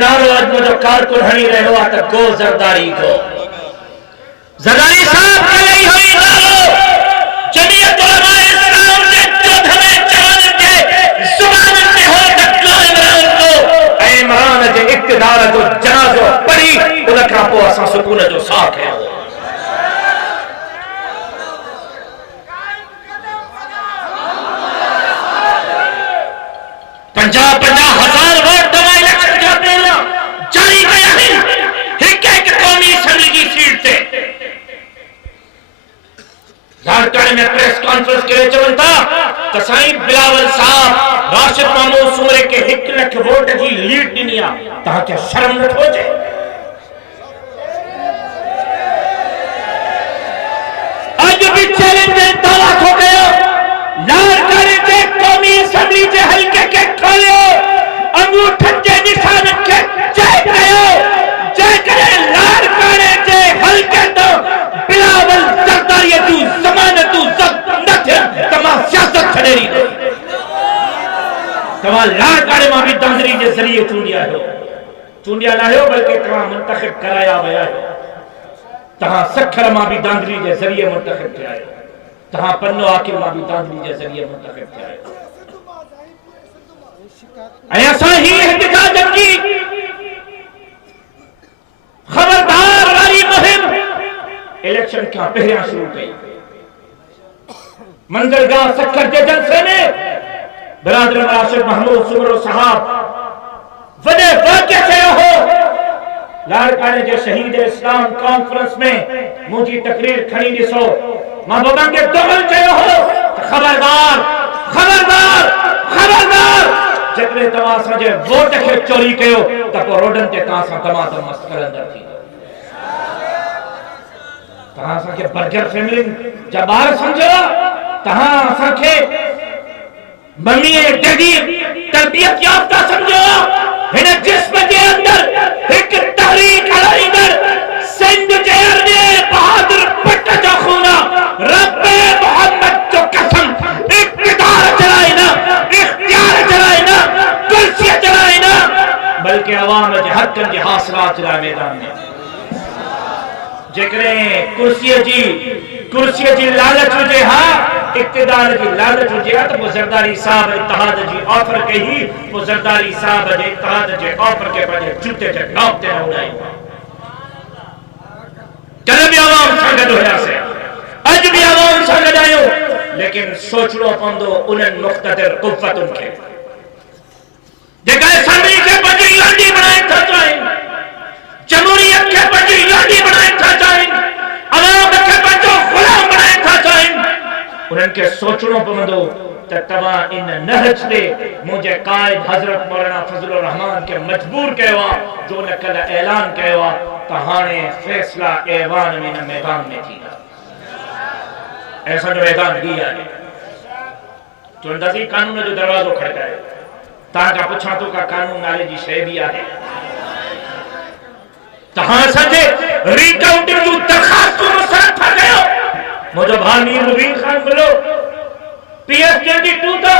नारो आज मुझे कारकुन हनी रहो आता गो जरदारी को जरदारी साहब के लिए हुई नारो जमीयत उलमा इस्लाम ने जो धमे चांद के जुबान में हो तकला इमरान को इमरान जे इक्तिदार जो जनाजो पड़ी उनका को असा सुकून जो साथ है पंजाब 50,000 वोट दवा इलेक्शन का पहला जारी किया है एक कौमी असेंबली की सीट से झारखंड में प्रेस कॉन्फ्रेंस के लिए चलता तसाई बिलावल साहब राशिद महमूद सूरे के 1 लाख वोट की लीड दिनिया तहां क्या शर्म न होजे आज भी चैलेंज दावा हो गया झारखंड के कौमी असेंबली के हल्के के खोलो अंगूठन के निशान के जय कयो जय करे झारखंड के हल्के तो बिलावल सरदारी तू जमानत तू सब नथे तमा सियासत छडेरी तमा झारखंड में भी दांदरी के जरिए चूंडिया ना हो बल्कि तमा मुंतखब कराया गया है तहां सखर में भी दांदरी के जरिए मुंतखब किया है तहां पन्नो आकिब में भी दांदरी के जरिए मुंतखब किया है ऐसा ही एहतिजाज की खबरदार वाली मुहिम इलेक्शन का पहला शुरू कई मंजरगाह सखर के जलसे में बिरादर राशिद महमूद सुमरो साहब वडे वाक़े से हो लाड़काने जे शहीद इस्लाम कॉन्फ्रेंस में मुझी तकरीर खड़ी दिसो मां बाबा के दोगल चयो हो खबरदार खबरदार खबरदार जकरे तवा सजे वोट के चोरी कयो त को रोडन ते ता सा तमाम मस्त करंदा थी तहां सा के बर्गर फैमिली जबार समझो तहां सा के मम्मी डैडी तरबियत याफ्ता समझो हिन जिस्म के अंदर एक तहरीक हलाइंदर सिंध जे अरने बहादुर पट जो खूना रब मोहम्मद जो कसम इक्तिदार चलाए ना इख्तियार चलाए ना कुर्सी चलाए ना बल्कि अवाम जे हक जे हासिला चला मैदान में जेकरे कुर्सी जी लालच हुजे हा इक्तिदार जी लालच हुजे हा तो जरदारी साहब इत्तेहाद जी ऑफर कही वो जरदारी साहब जे इत्तेहाद जे ऑफर के बजे जूते जे नौते न उड़ाई कल भी आवाम संगत होया से आज भी आवाम संगत आयो लेकिन सोचणो पवंदो उन्हनि मुख्तदिर कुव्वतुन खे जेका असेंबली खे पंहिंजी लाडी बनाए था चाहिनि जमहूरियत खे पंहिंजी लाडी बनाए था चाहिनि अवाम खे पंहिंजो गुलाम बनाए था चाहिनि उन्हनि खे सोचणो पवंदो त तव्हां इन नहज ते मुंहिंजे कायद हज़रत मौलाना फज़लुर रहमान खे मजबूर कयो आहे जो न कल ऐलान कयो आहे त हाणे फैसला ऐवान में न मैदान में थींदा ऐसा जो मैदान ही है चवंदासीं कानून जो दरवाजो खड़कायो तहां का पुछां तो का कानून नाले जी शइ भी आहे तहां सजे रिकाउंटिंग जो दरखास्त मुसरत था कयो मुझो भाई मीर मुबीन खान बोलो पीएस 22 तो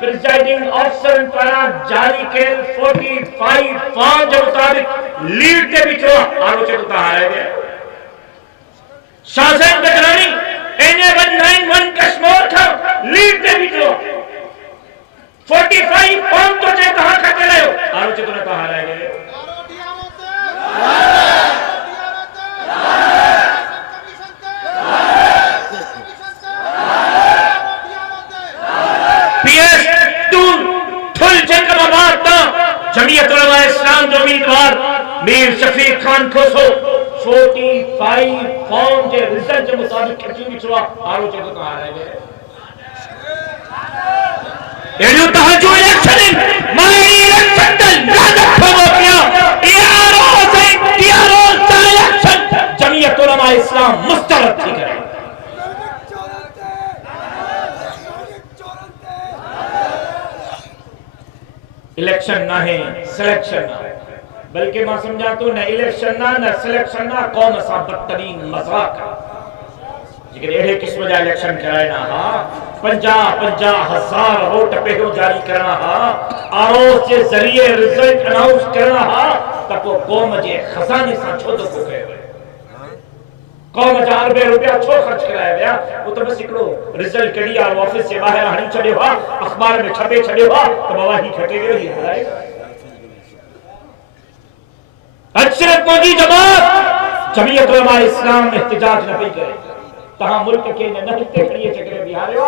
प्रिजाइडिंग ऑफिसर द्वारा जारी केल 45 फॉर्म के मुताबिक लीड के बिचो आलोचक ता हारे गए शासन बजरानी NA191 कश्मीर था लीड के बिचो 45 फॉर्म तो जे कहां खा चलायो आलोचक ने ता हारे गए जमीयत उलमा इस्लाम जो उम्मीदवार मीर शफीक खान खोसो 45 फॉर्म के रिजल्ट के मुताबिक खिची बिचवा आलोचक कहां रह गए एडियो तहजो इलेक्शन माई इलेक्शन द लादत हो गया टीआरओ से टीआरओ इलेक्शन जमीयत उलमा इस्लाम मुस्तरद थी करे इलेक्शन ना है सिलेक्शन ना बल्कि मैं समझा तो न इलेक्शन ना न सिलेक्शन ना कौम सा बदतरीन मजाक लेकिन अड़े किस्म जा इलेक्शन कराइना हा 50,000 वोट पहिरियों जारी करना हा आरोस के जरिए रिजल्ट अनाउंस करना हा त को कौम जे खजाने सां छो तो को कयो कौम जा अरबे रुपया छो खर्च कराया गया वो तो बस हिकड़ो रिजल्ट कढी आ ऑफिस से बाहर हणी छड़ियो हा अखबार में छपे छड़ियो हा तो बाबा ही खटे वियो ही हलाए अशरफ मोदी जमात जमीयत उलमा इस्लाम में इhtजाज न पई करे तहां मुल्क के न हिते खड़ीए चकरे बिहारियो आ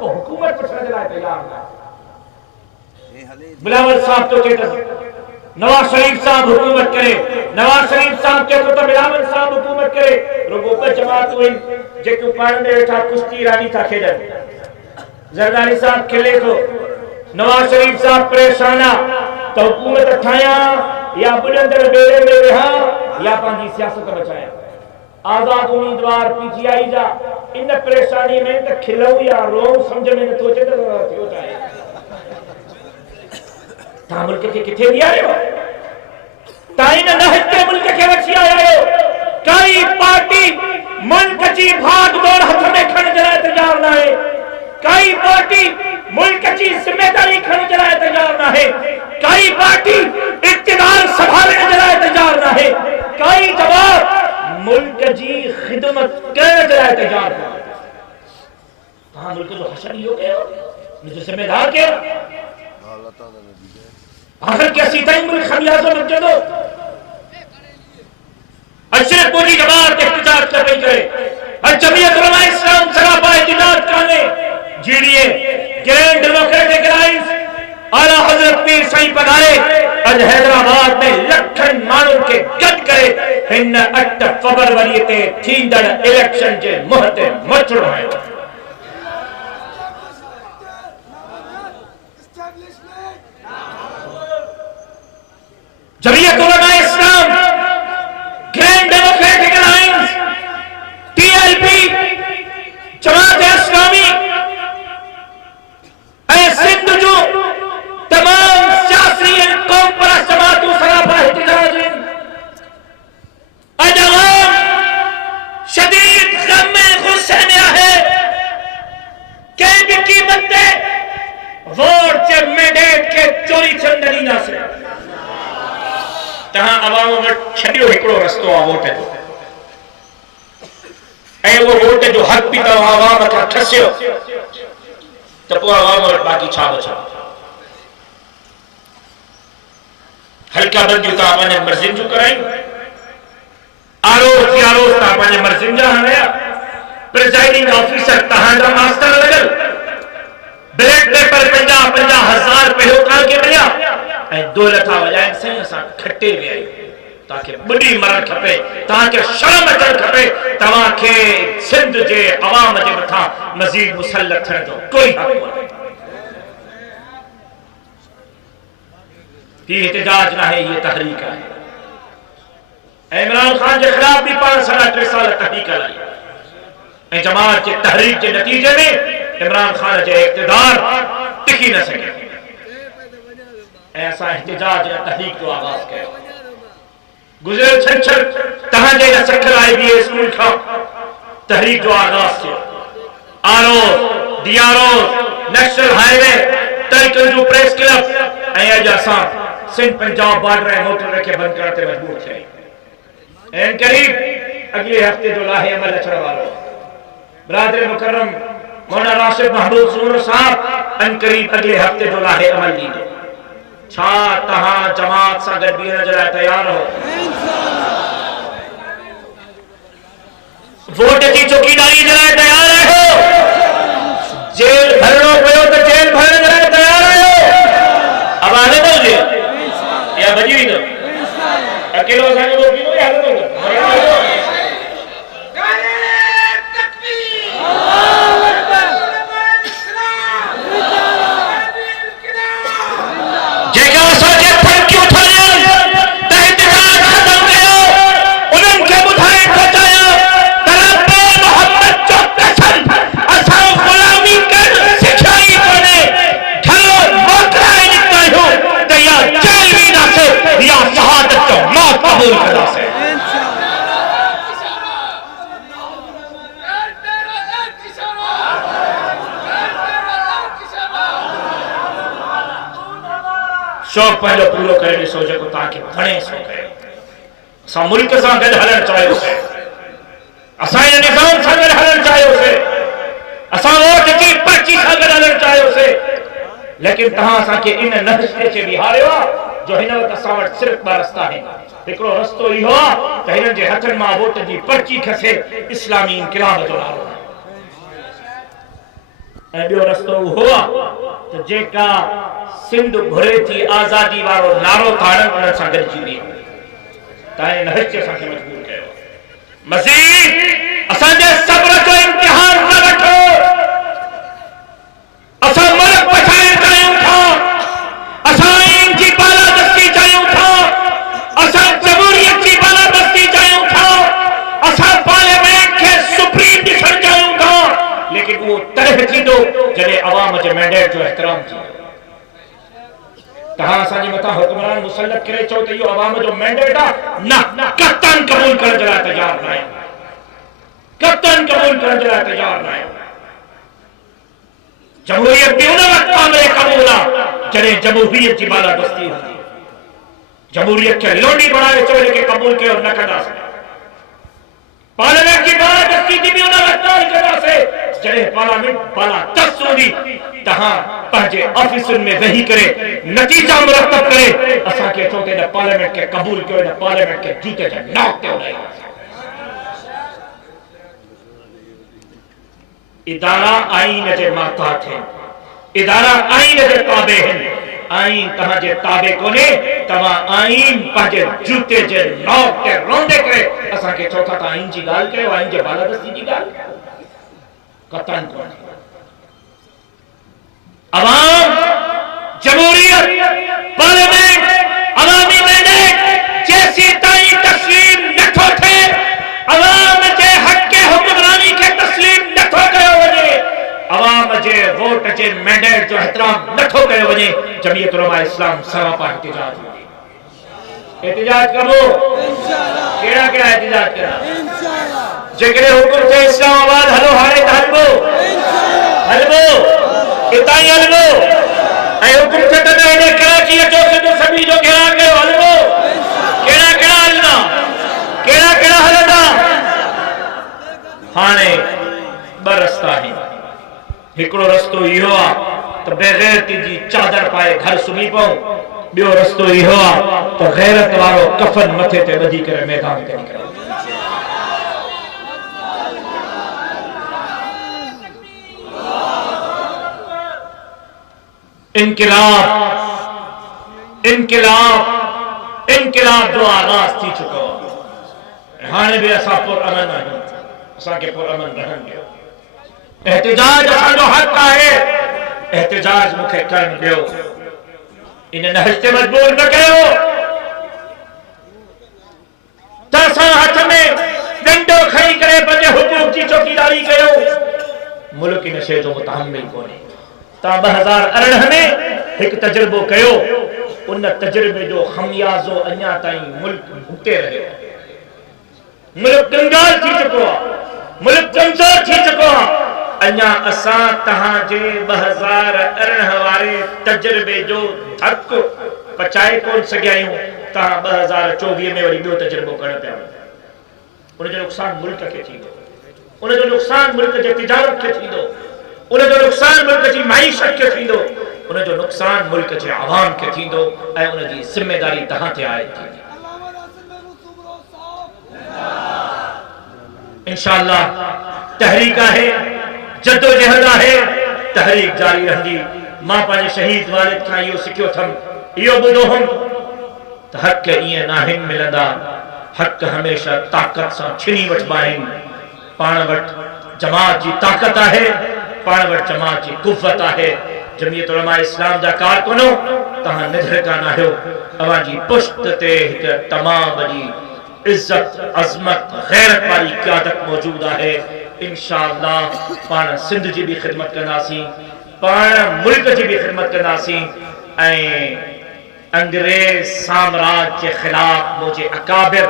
को हुकूमत पुछण जे लाइ तैयार न बिलावल साहब तो चेत नवाज शरीफ साहब हुकूमत करे नवाज शरीफ साहब के तो बिलावल साहब हुकूमत करे रुगो पे जमात हुई जेको पाण में वेठा कुश्ती रानी था खेडन जरदारी साहब खेले तो नवाज शरीफ साहब परेशाना तो हुकूमत ठाया या बुलंदर बेड़े में रहा या पांजी सियासत बचाया आजाद उम्मीदवार पीटीआई जा इन परेशानी में त खिलऊ या रो समझ में न तो अचे त थियो चाहे ता मुल्क के किथे दिया आयो ताई न हिते मुल्क के वठी आयो कई पार्टी मुल्क जी भाग दौड़ हथ में खण जरा तैयार ना है कई पार्टी मुल्क की जिम्मेदारी खण जरा तैयार ना है कई पार्टी इक्तिदार संभालने जरा तैयार ना है कई जवाब मुल्क जी खिदमत करने जरा तैयार ना हां मुल्क जो हशर हो गया जो जिम्मेदार के आखिर कैसी ताई मुल्क खमियाजा मत दो अशरफ मोदी जमात इhtजाज कर रही करे जमीयत उलमा इस्लाम सरापा इhtजाज करने जीडीए ग्रैंड डेमोक्रेटिक अलायंस आला हजरत पीर साईं पधारे अज हैदराबाद में लखन मानू के गद करे इन 8 फरवरी ते थींदड़ इलेक्शन जे मुहते मचड़ो है जमीयत उलमा इस्लाम grand democratic alliance TLP Jamaat Islami Sindh जो तमाम सियासी कौम पर जमातों सरापा इhtजाज अजवाम शदीद गम में गुस्से में है के भी कीमत दे वोट के मैंडेट के चोरी चंदनी ना से तहां अवाम में छडियो हिकड़ो रस्तो आ वोट जो ए वो वोट जो हक भी तो अवाम का खसियो तो पूरा अवाम और बाकी छा बचा हल्का बंदियों ता अपने मर्जी जो कराई आरोप ता अपने मर्जी जा हया प्रिजाइडिंग ऑफिसर तहां मास्टर लगल ब्लैक पेपर 50,000 पहियो काल के मिलिया ए दौलत वजाइन से असा खट्टे में आई ताकि बुढ़ी मरण खपे ताकि शर्म अचण खपे तवा के सिंध जे अवाम जे मथा मजीद मुसल्लत थियण जो कोई हक कोन्हे ये इhtजाज ना है ये तहरीक है इमरान खान के खिलाफ भी 5 साल तहरीक लाई ए जमात के तहरीक के नतीजे में इमरान खान के इक़्तिदार टिकी न सके ऐसा इhtजाज या तहरीक तो आगाज कयो गुजरे छंछर तहां जे सखल आईबीए स्कूल का तहरीक जो आगाज किया आरो डीआरओ नेशनल हाईवे टाइटल जो प्रेस क्लब ए जैसा सिंध पंजाब बॉर्डर मोटर के बंद करते मजबूर थे एन करीब अगले हफ्ते जो लाहे अमल अचण वालो बरादर मुकर्रम मौलाना राशिद महमूद सूर साहब अन करीब अगले हफ्ते जो लाहे अमल दीजो छा तहां जमात सा गड बीहण जे लाइ तैयार हो वोट जी चौकीदारी जे लाइ तैयार हो जेल भरणो पियो तो जेल भरण जे लाइ तैयार आहियो अब आने दो जे या बजी वेंदो अकेलो असांजो वोट ॾींदो या हलंदो शौक़ पहलो पूरो करे ॾिसो जेको तव्हांखे वणे सो कयो। असां मुल्क सां गॾु हलणु चाहियोसीं, असां इन निज़ाम सां गॾु हलणु चाहियोसीं, असां वोट जी पर्ची सां गॾु हलणु चाहियोसीं, लेकिन तव्हां असांखे इन नहजे खे विहारियो आहे जो हिन वक़्तु असां वटि सिर्फ़ ॿ रस्ता आहिनि। हिकिड़ो रस्तो इहो आहे त हिननि जे हथनि मां वोट जी पर्ची खसे, इस्लामी इनक़िलाब जो नालो, ऐं ॿियो रस्तो उहो आहे त जेका सिंध घुरे थी आज़ादी वारो नारो ताड़नि उन्हनि सां गॾिजी वेही। तव्हां इन हज असांखे मजबूर कयो। मज़ीद असांजे सब्र जो इम्तिहान न वठो। असां मुल्क बचाइण चाहियूं था, असां आइन जी बालादस्ती चाहियूं था, असां जमहूरियत जी बालादस्ती चाहियूं था, असां पार्लियामेंट खे सुप्रीम ॾिसणु चाहियूं था, लेकिन वो तॾहिं थींदो जॾहिं अवाम जे मैंडेट जो एहतराम थींदो। तहां असांजे मथां हुक्मरान मुसल्लत करे चओ त इहो अवाम जो मैंडेट आहे, न कतन क़बूल करण जे लाइ तैयार न आहियूं, कतन क़बूल करण जे लाइ तैयार न आहियूं। जमहूरियत बि उन वक़्तु क़ाबिल क़बूल आहे जॾहिं जमहूरियत जी बालादस्ती हूंदी। जमहूरियत खे लोंडी बणाए चओ जेके क़बूल कयो न कंदासीं। पार्लियामेंट की बालादस्ती जी भी उन वक़्तु कंदासीं जॾहिं पार्लियामेंट बालादस्त हूंदी। तहां पंहिंजे ऑफिसुनि में वेही करे नतीजा मुरतब करे असांखे चओ त हिन पार्लियामेंट खे क़बूल कयो, हिन पार्लियामेंट खे जूते जे नोक ते उॾायो। इदारा आइन जे माता थे, इदारा आइन जे ताबे आहिनि। आइन तव्हांजे ताबे कोन्हे, तव्हां आइन पंहिंजे जूते जे नोक ते रोंदे करे असांखे चओ था त आइन जी ॻाल्हि कयो, आइन जे बालादस्ती जी ॻाल्हि कतन कोन्हे। अवाम, जमहूरियत, पार्लियामेंट, अवामी मैंडेट जैसी ताईं तस्लीम नथो थे, अवाम जे हक के हुक्मरानी खे तस्लीम नथो कयो वञे, अवाम जे वोट जे मैंडेट जो एहतराम नथो कयो वञे, जमीयत उलमा इस्लाम सरापा एहतिजाज होगी। एहतिजाज कबो इंशाअल्लाह। केड़ा केड़ा एहतिजाज करा इंशाअल्लाह। जेकॾहिं हुकुम थे इस्लामाबाद हलो हाणे त हलबो इंशाअल्लाह, हलबो इताई हलबो, ऐं हुकुम थे त हेॾे कराची अचो सिंध सभी जो घेरा कयो, हलबो केड़ा केड़ा हलंदा, केड़ा केड़ा हलंदा। हाणे ॿ रस्ता आहिनि। हिकिड़ो रस्तो इहो आहे त बेगैरती जी चादर पाए घर सुम्ही पऊं, ॿियो रस्तो इहो आहे त गैरत वारो कफन मथे ते ॿधी करे मैदान ते निकिरूं। इनकिलाब, इनकिलाब, इनकिलाब जो आगाज थी चुको आहे। हाणे बि असां पुरअमन आहियूं, असांखे पुरअमन रहण ॾियो। एहतिजाज असांजो हक़ आहे, एहतिजाज मूंखे करण ॾियो। इन नहज ते मजबूर न कयो त असां हथ में डंडो खणी करे पंहिंजे हुकूक जी चौकीदारी कयो। मुल्क इन शइ जो मुतहम्मिल कोन्हे। तव्हां 2018 में हिकु तजुर्बो कयो, उन तजुर्बे जो खमियाज़ो अञा ताईं मुल्क भुगते रहियो। मुल्क कंगाल थी चुको आहे, मुल्क कमज़ोर थी चुको आहे। अञा असां तव्हांजे 2018 वारे तजुर्बे जो धक पचाए कोन सघिया आहियूं। तव्हां 2024 में वरी ॿियो तजुर्बो करण पिया। उनजो नुक़सान मुल्क खे थींदो, उनजो नुक़सान मुल्क जे तिजारत खे थींदो, उनजो नुक़सान मुल्क जी मईशत खे थींदो, उनजो नुक़सान मुल्क जे आवाम खे थींदो, ऐं उनजी ज़िम्मेदारी तव्हां ते आहे। इंशाअल्लाह तहरीक आहे, जद्दोजहद आहे, तहरीक जारी रहंदी। मां पंहिंजे शहीद वालिद खां इहो सिखियो अथमि, इहो ॿुधो हुम त हक़ ईअं नाहिनि मिलंदा, हक़ हमेशह ताक़त सां छिनी वठिबा आहिनि। पाण वटि जमात जी ताक़त आहे, पाण वटि जमात जी कुव्वत आहे। जमीयत उलमा इस्लाम जा कारकुनो तव्हां निधर कान आहियो, तव्हांजी पुश्त ते हिकु तमामु वॾी इज्जत, अज़मत, गैरत वारी क़यादत मौजूद आहे। इंशाअल्लाह पाण सिंध जी भी खिदमत कंदासीं, पाण मुल्क जी भी खिदमत कंदासीं, ऐं अंग्रेज साम्राज्य के खिलाफ मुझे अकाबिर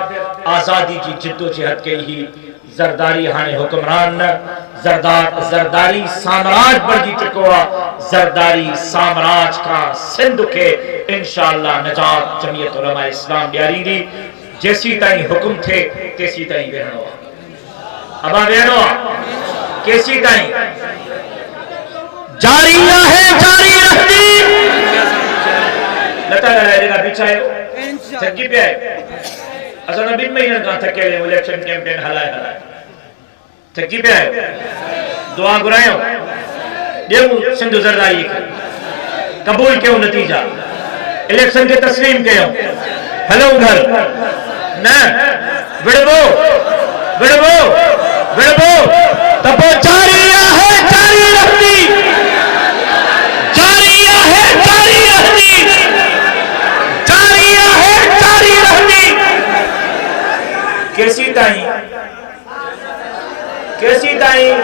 आजादी की जिद्दोजहद कई ही ज़रदारी हाणे हुक्मरान न, ज़रदारी साम्राज्य बढ़ी चुको आहे। ज़रदारी साम्राज्य का सिंध के इंशाअल्लाह नजात जमीयत उलमा इस्लाम ॾियारींदी। जेसी ताईं हुक्म थे तेसी ताईं वेहणो आहे। अबा वेहणो आहे केसी ताईं? जारी है जारी रहती लता जेका बिछायो थकी पिया असां 2 महीननि खां थकियल आहियूं इलेक्शन कैंपेन हलाए थकी पिया आहियो। दुआ घुरायूं ॾियूं सिंध ज़रदारी खे क़बूल कयूं नतीजा इलेक्शन खे तस्लीम कयूं हलूं घर न विड़बो विड़बो विड़बो त पोइ जारी है जारी रहती जारी है जारी रहती जारी है जारी रहती। केसी ताईं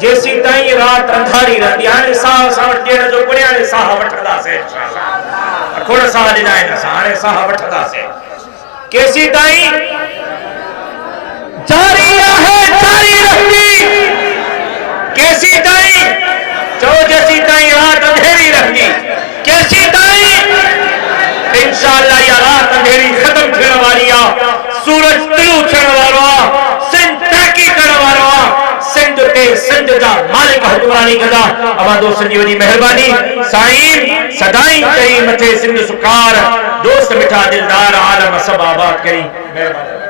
जेसी ताईं रात अंधारी रहती। हाणे साह सां ॾियण जो कोन्हे, हाणे साह वठंदासीं इंशाअल्लाह। खोड़ साह ॾिना आहिनि असां, हाणे साह वठंदासीं। केसी ताईं जारी है जारी रहती केसी ताईं चो जेसी ताईं रात अंधेरी रहती केसी ताईं इंशाअल्लाह या रात अंधेरी खत्म थियण वारी आहे। सूरज तिलू थियण वारो आहे। सिंध तरक़ी करण वारो आहे। सिंध ते सिंध जा मालिक हुक्मरानी कंदा। अवां दोस्तनि जी वॾी महिरबानी। साईं सदाई चई मथे सिंध सुकार दोस्त मिठा दिलदार आलम सब आबाद करी। महिरबानी।